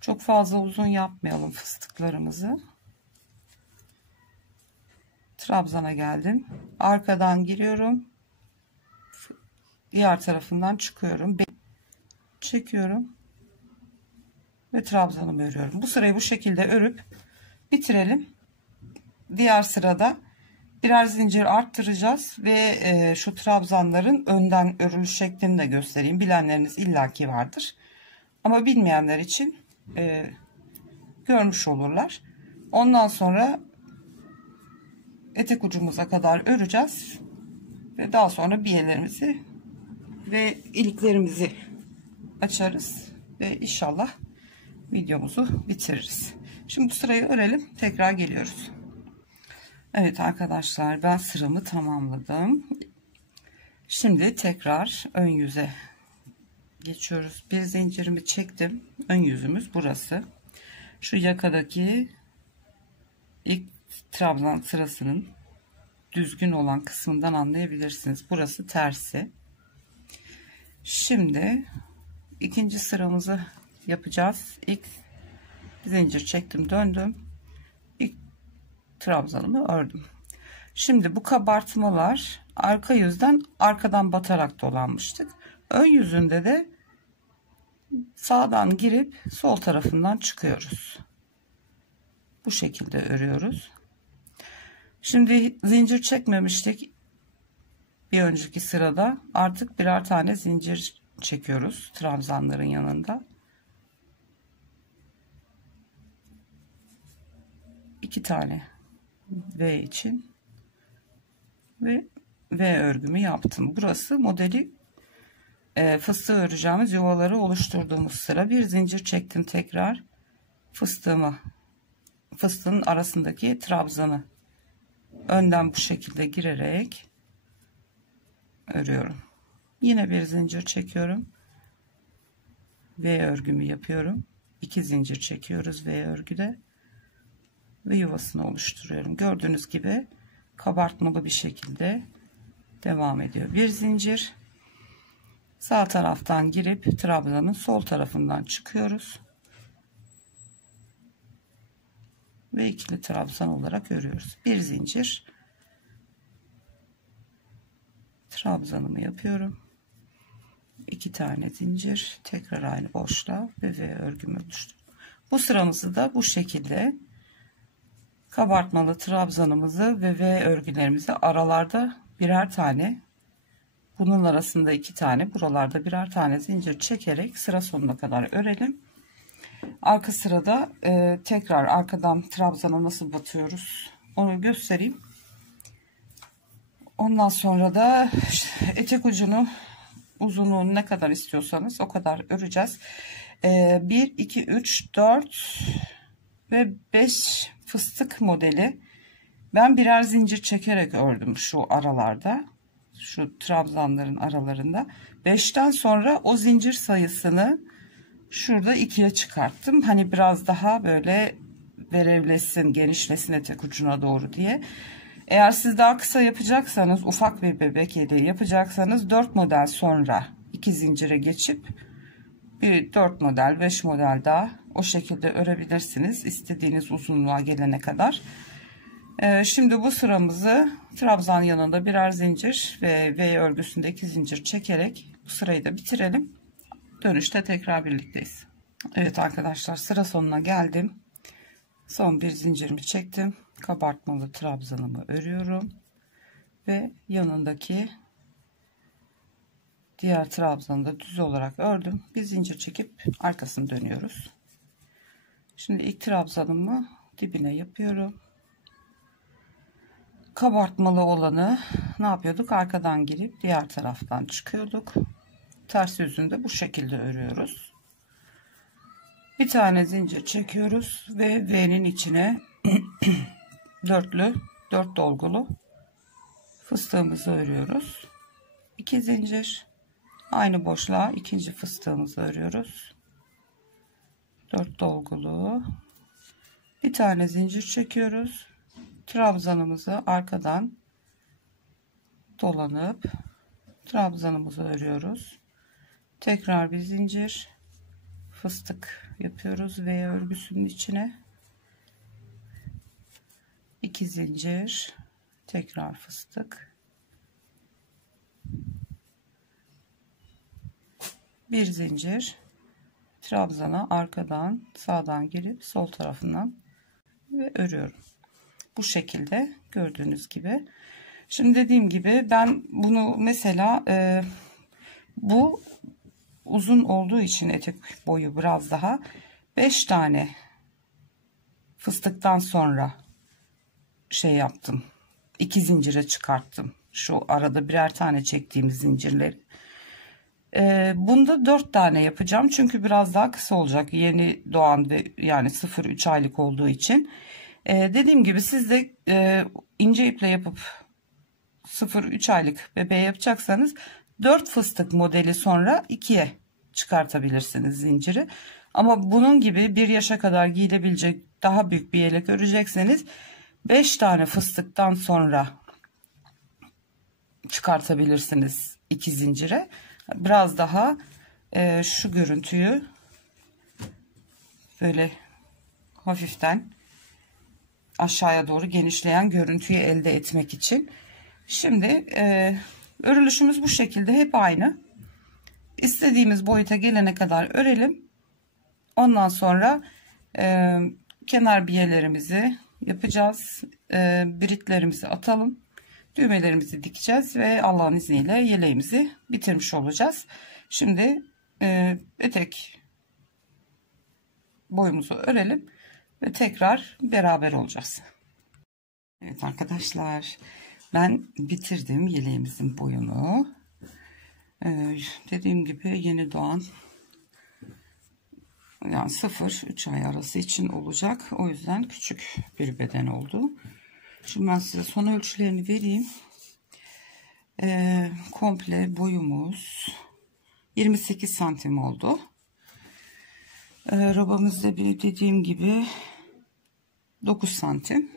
Çok fazla uzun yapmayalım fıstıklarımızı. Trabzana geldim. Arkadan giriyorum. Diğer tarafından çıkıyorum. Çekiyorum. Ve trabzanımı örüyorum. Bu sırayı bu şekilde örüp bitirelim. Diğer sırada birer zincir arttıracağız ve şu trabzanların önden örülüş şeklini de göstereyim. Bilenleriniz illaki vardır. Ama bilmeyenler için görmüş olurlar. Ondan sonra etek ucumuza kadar öreceğiz. Ve daha sonra biyelerimizi ve iliklerimizi açarız. Ve inşallah videomuzu bitiririz. Şimdi bu sırayı örelim. Tekrar geliyoruz. Evet arkadaşlar, ben sıramı tamamladım. Şimdi tekrar ön yüze geçiyoruz. Bir zincirimi çektim. Ön yüzümüz burası. Şu yakadaki ilk trabzan sırasının düzgün olan kısmından anlayabilirsiniz. Burası tersi. Şimdi ikinci sıramızı yapacağız. İlk zincir çektim, döndüm. İlk trabzanımı ördüm. Şimdi bu kabartmalar arka yüzden arkadan batarak dolanmıştık. Ön yüzünde de sağdan girip sol tarafından çıkıyoruz. Bu şekilde örüyoruz. Şimdi zincir çekmemiştik. Bir önceki sırada artık birer tane zincir çekiyoruz trabzanların yanında. 2 tane V için ve V örgümü yaptım. Burası modeli fıstığı öreceğimiz yuvaları oluşturduğumuz sıra. Bir zincir çektim, tekrar fıstığın arasındaki trabzanı önden bu şekilde girerek örüyorum. Yine bir zincir çekiyorum. V örgümü yapıyorum. 2 zincir çekiyoruz V örgüde ve yuvasını oluşturuyorum. Gördüğünüz gibi kabartmalı bir şekilde devam ediyor. Bir zincir, sağ taraftan girip trabzanın sol tarafından çıkıyoruz ve ikili trabzan olarak örüyoruz. Bir zincir, trabzanımı yapıyorum. 2 tane zincir, tekrar aynı boşluğa ve V örgümü oluşturuyorum. Bu sıramızı da bu şekilde kabartmalı trabzanımızı ve V örgülerimizi aralarda birer tane, bunun arasında 2 tane, buralarda birer tane zincir çekerek sıra sonuna kadar örelim. Arka sırada tekrar arkadan trabzana nasıl batıyoruz onu göstereyim. Ondan sonra da etek ucunu, uzunluğunu ne kadar istiyorsanız o kadar öreceğiz. 1, 2, 3, 4 ve 5 fıstık modeli. Ben birer zincir çekerek ördüm şu aralarda. Şu trabzanların aralarında. 5'ten sonra o zincir sayısını şurada 2'ye çıkarttım. Hani biraz daha böyle verevlesin, genişlesin etek ucuna doğru diye. Eğer siz daha kısa yapacaksanız, ufak bir bebek eli yapacaksanız 4 model sonra 2 zincire geçip bir 4 model 5 model daha o şekilde örebilirsiniz istediğiniz uzunluğa gelene kadar. Şimdi bu sıramızı trabzan yanında birer zincir ve V örgüsünde 2 zincir çekerek bu sırayı da bitirelim. Dönüşte tekrar birlikteyiz. Evet arkadaşlar, sıra sonuna geldim. Son bir zincirimi çektim. Kabartmalı trabzanımı örüyorum ve yanındaki diğer trabzanı da düz olarak ördüm. Bir zincir çekip arkasını dönüyoruz. Şimdi ilk trabzanımı dibine yapıyorum. Kabartmalı olanı ne yapıyorduk? Arkadan girip diğer taraftan çıkıyorduk. Ters yüzünde bu şekilde örüyoruz. Bir tane zincir çekiyoruz ve V'nin içine dört dolgulu fıstığımızı örüyoruz. 2 zincir, aynı boşluğa ikinci fıstığımızı örüyoruz. 4 dolgulu, bir tane zincir çekiyoruz. Trabzanımızı arkadan dolanıp trabzanımızı örüyoruz. Tekrar bir zincir, fıstık yapıyoruz V örgüsünün içine. 2 zincir, tekrar fıstık, bir zincir, trabzana arkadan sağdan girip sol tarafından ve örüyorum. Bu şekilde gördüğünüz gibi. Şimdi dediğim gibi ben bunu mesela bu uzun olduğu için etek boyu biraz daha 5 tane fıstıktan sonra şey yaptım. 2 zincire çıkarttım. Şu arada birer tane çektiğimiz zincirleri. Bunda 4 tane yapacağım. Çünkü biraz daha kısa olacak. Yeni doğan ve yani 0-3 aylık olduğu için. Dediğim gibi siz de ince iple yapıp 0-3 aylık bebeğe yapacaksanız 4 fıstık modeli sonra 2'ye çıkartabilirsiniz zinciri. Ama bunun gibi 1 yaşa kadar giyilebilecek daha büyük bir yelek örecekseniz 5 tane fıstıktan sonra çıkartabilirsiniz 2 zincire. Biraz daha şu görüntüyü böyle hafiften aşağıya doğru genişleyen görüntüyü elde etmek için. Şimdi örülüşümüz bu şekilde, hep aynı. İstediğimiz boyuta gelene kadar örelim. Ondan sonra kenar biyelerimizi yapacağız. Britlerimizi atalım. Düğmelerimizi dikeceğiz ve Allah'ın izniyle yeleğimizi bitirmiş olacağız. Şimdi etek boyumuzu örelim ve tekrar beraber olacağız. Evet arkadaşlar, ben bitirdim yeleğimizin boyunu. Dediğim gibi yeni doğan, yani 0-3 ay arası için olacak. O yüzden küçük bir beden oldu. Şimdi ben size son ölçülerini vereyim. Komple boyumuz 28 santim oldu. Robamızda bir dediğim gibi 9 santim.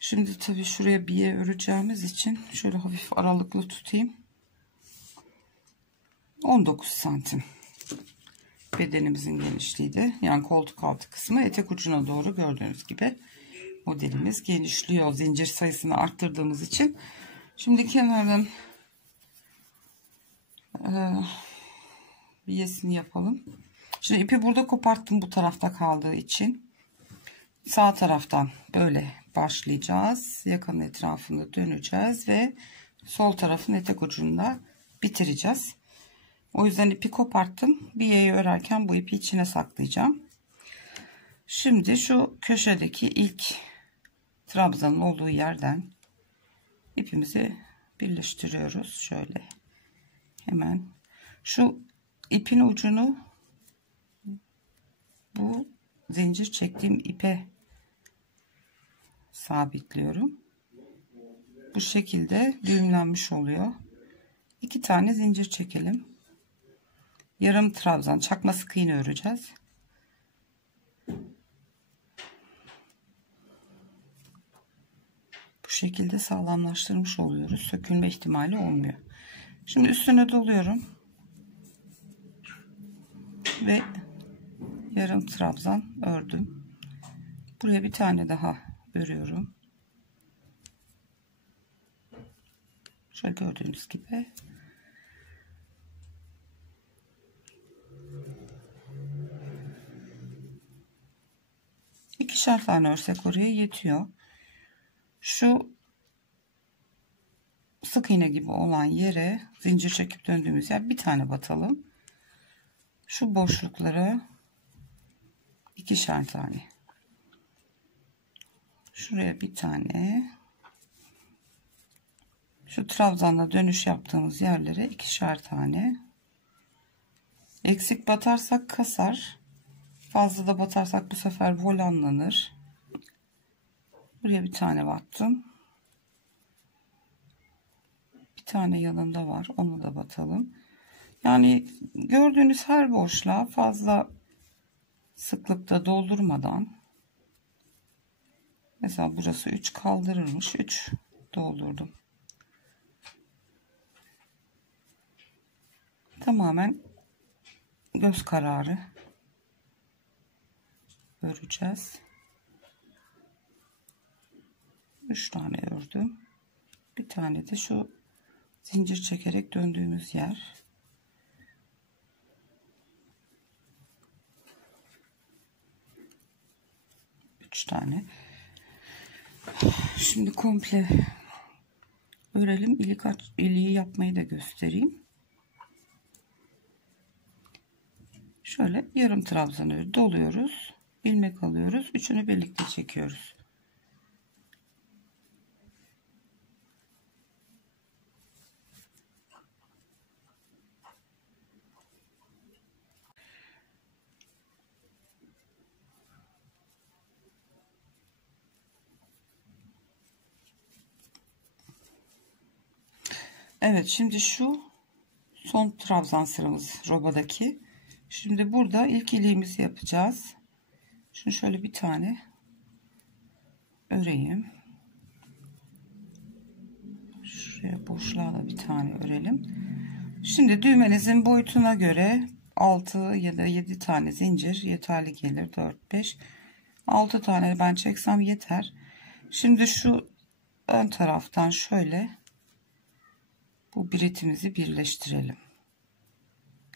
Şimdi tabii şuraya biye öreceğimiz için şöyle hafif aralıklı tutayım. 19 santim bedenimizin genişliği de, yani koltuk altı kısmı etek ucuna doğru gördüğünüz gibi modelimiz genişliyor zincir sayısını arttırdığımız için. Şimdi kenarın biyesini yapalım. Şimdi ipi burada koparttım, bu tarafta kaldığı için sağ taraftan böyle başlayacağız, yakanın etrafını döneceğiz ve sol tarafın etek ucunda bitireceğiz. O yüzden ipi koparttım. Biyeyi örerken bu ipi içine saklayacağım. Şimdi şu köşedeki ilk trabzanın olduğu yerden ipimizi birleştiriyoruz. Şöyle hemen şu ipin ucunu bu zincir çektiğim ipe sabitliyorum. Bu şekilde düğümlenmiş oluyor. 2 tane zincir çekelim. Yarım trabzan çakma sık iğne öreceğiz. Bu şekilde sağlamlaştırmış oluyoruz. Sökülme ihtimali olmuyor. Şimdi üstüne doluyorum. Ve yarım trabzan ördüm. Buraya bir tane daha örüyorum. Şöyle gördüğünüz gibi. İkişer tane örsek oraya yetiyor. Şu sık iğne gibi olan yere, zincir çekip döndüğümüz yer, bir tane batalım. Şu boşluklara ikişer tane. Şuraya bir tane. Şu trabzanla dönüş yaptığımız yerlere ikişer tane. Eksik batarsak kasar. Fazla da batarsak bu sefer volanlanır. Buraya bir tane battım. Bir tane yanında var. Onu da batalım. Yani gördüğünüz her boşluğa fazla sıklıkta doldurmadan, mesela burası 3 kaldırırmış, 3 doldurdum. Tamamen göz kararı öreceğiz. 3 tane ördüm. Bir tane de şu zincir çekerek döndüğümüz yer. Üç tane. Şimdi komple örelim. İliği yapmayı da göstereyim. Şöyle yarım trabzan örü doluyoruz. İlmek alıyoruz. Üçünü birlikte çekiyoruz. Evet, şimdi şu son trabzan sıramız robadaki. Şimdi burada ilk iliğimizi yapacağız. Şimdi şöyle bir tane öreyim. Şuraya boşluğa da bir tane örelim. Şimdi düğmenizin boyutuna göre 6 ya da 7 tane zincir yeterli gelir. 4, 5, 6 tane ben çeksem yeter. Şimdi şu ön taraftan şöyle bu biritimizi birleştirelim.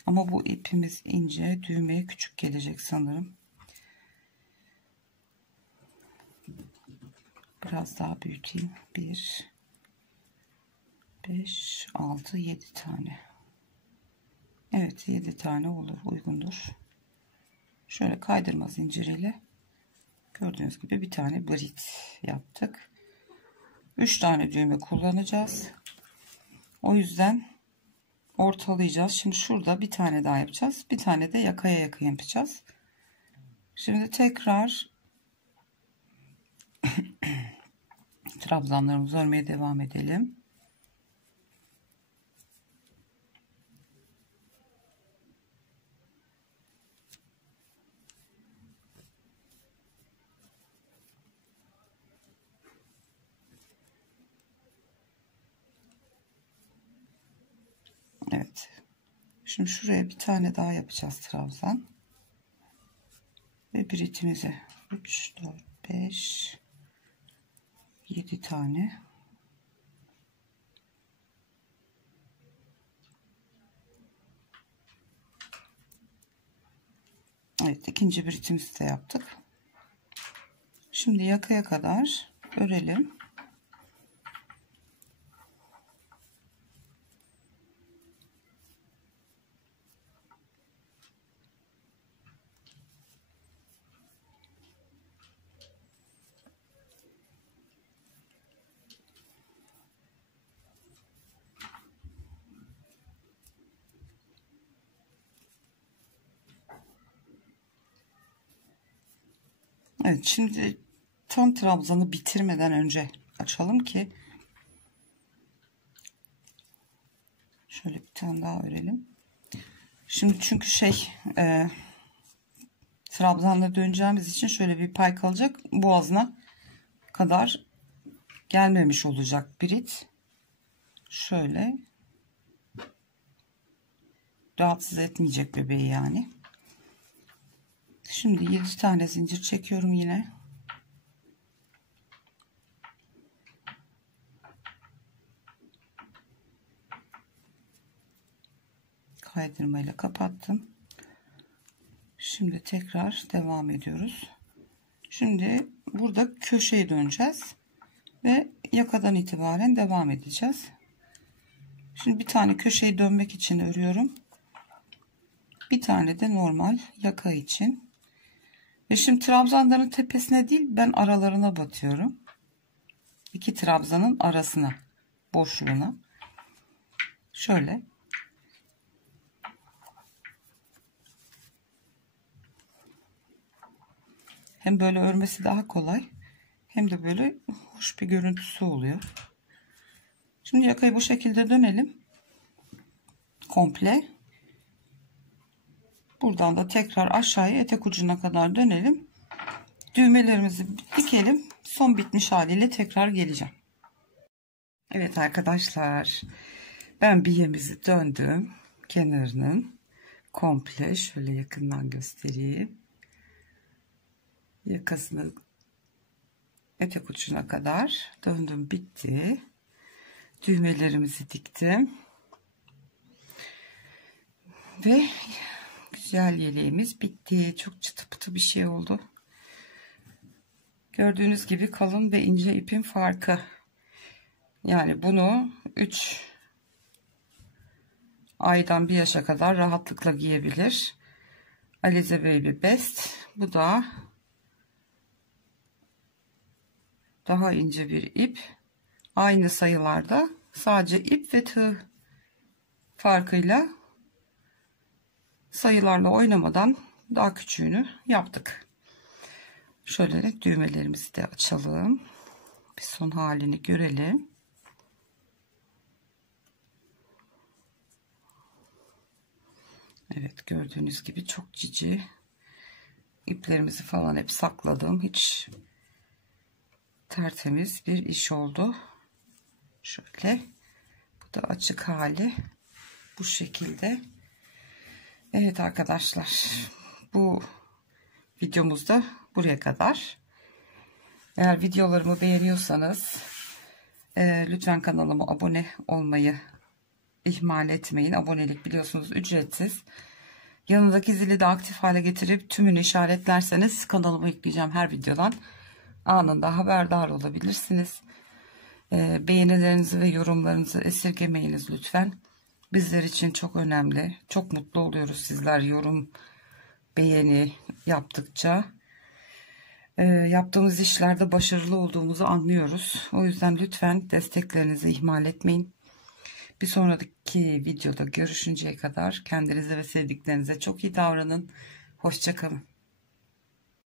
Ama bu ipimiz ince, düğmeye küçük gelecek sanırım. Biraz daha büyüteyim. 1, 5, 6, 7 tane. Evet, 7 tane olur, uygundur. Şöyle kaydırma zinciriyle gördüğünüz gibi bir tane brit yaptık. 3 tane düğme kullanacağız. O yüzden ortalayacağız. Şimdi şurada bir tane daha yapacağız. Bir tane de yakaya yakın yapacağız. Şimdi tekrar trabzanlarımızı örmeye devam edelim. Evet. Şimdi şuraya bir tane daha yapacağız trabzan. Ve biritimizi 3, 4, 5, 7 tane. Evet, ikinci biritimizi de yaptık. Şimdi yakaya kadar örelim. Evet, şimdi tam trabzanı bitirmeden önce açalım ki şöyle bir tane daha örelim. Şimdi çünkü trabzanla döneceğimiz için şöyle bir pay kalacak, boğazına kadar gelmemiş olacak birit. Şöyle rahatsız etmeyecek bebeği yani. Şimdi 7 tane zincir çekiyorum yine. Kaydırmayla kapattım. Şimdi tekrar devam ediyoruz. Şimdi burada köşeye döneceğiz ve yakadan itibaren devam edeceğiz. Şimdi bir tane köşeyi dönmek için örüyorum. Bir tane de normal yaka için. Ve şimdi trabzanların tepesine değil, ben aralarına batıyorum. İki trabzanın arasına, boşluğuna. Şöyle. Hem böyle örmesi daha kolay, hem de böyle hoş bir görüntüsü oluyor. Şimdi yakayı bu şekilde dönelim. Komple. Buradan da tekrar aşağıya etek ucuna kadar dönelim. Düğmelerimizi dikelim. Son bitmiş haliyle tekrar geleceğim. Evet arkadaşlar. Ben bilyemizi döndüm. Kenarının komple şöyle yakından göstereyim. Yakasını etek ucuna kadar döndüm, bitti. Düğmelerimizi diktim. Ve güzel yeleğimiz bitti. Çok çıtı pıtı bir şey oldu. Gördüğünüz gibi kalın ve ince ipin farkı. Yani bunu 3 aydan 1 yaşa kadar rahatlıkla giyebilir. Alize Baby Best. Bu da daha ince bir ip. Aynı sayılarda, sadece ip ve tığ farkıyla sayılarla oynamadan daha küçüğünü yaptık. Şöyle düğmelerimizi de açalım. Bir son halini görelim. Evet, gördüğünüz gibi çok cici. İplerimizi falan hep sakladım. Hiç tertemiz bir iş oldu. Şöyle. Bu da açık hali. Bu şekilde. Evet arkadaşlar. Bu videomuzda buraya kadar. Eğer videolarımı beğeniyorsanız lütfen kanalıma abone olmayı ihmal etmeyin. Abonelik biliyorsunuz ücretsiz. Yanındaki zili de aktif hale getirip tümünü işaretlerseniz kanalıma yükleyeceğim her videodan anında haberdar olabilirsiniz. Beğenilerinizi ve yorumlarınızı esirgemeyiniz lütfen. Bizler için çok önemli. Çok mutlu oluyoruz sizler yorum, beğeni yaptıkça. Yaptığımız işlerde başarılı olduğumuzu anlıyoruz. O yüzden lütfen desteklerinizi ihmal etmeyin. Bir sonraki videoda görüşünceye kadar kendinize ve sevdiklerinize çok iyi davranın. Hoşça kalın.